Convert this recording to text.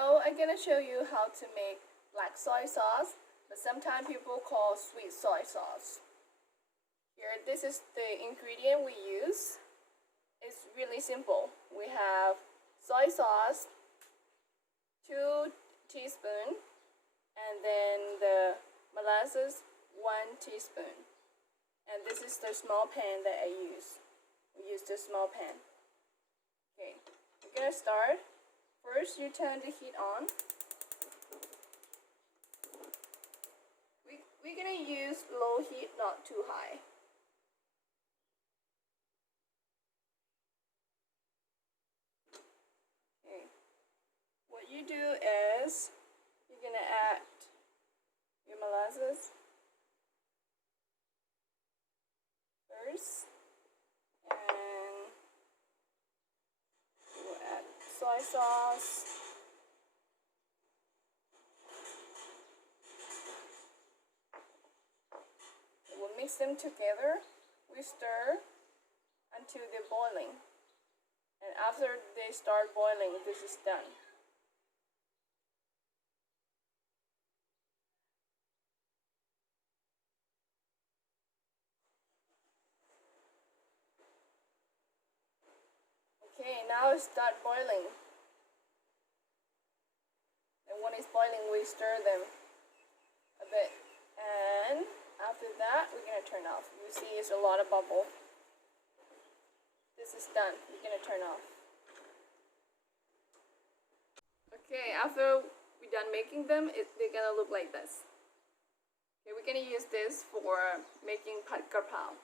So I'm gonna show you how to make black soy sauce, but sometimes people call sweet soy sauce. Here, this is the ingredient we use. It's really simple. We have soy sauce, 2 teaspoons, and then the molasses, 1 teaspoon. And this is the small pan that I use. We use the small pan. Okay, we're gonna start. First, you turn the heat on. We're gonna use low heat, not too high. Okay, what you do is you're gonna add your molasses first, and we'll add soy sauce. We'll mix them together. We stir until they're boiling. And after they start boiling, this is done. Okay, now it start boiling. And when it's boiling, we stir them a bit. And after that, we're gonna turn off. You see it's a lot of bubble. This is done. We're gonna turn off. Okay, after we're done making them, they're gonna look like this. Okay, we're gonna use this for making pad kar pao.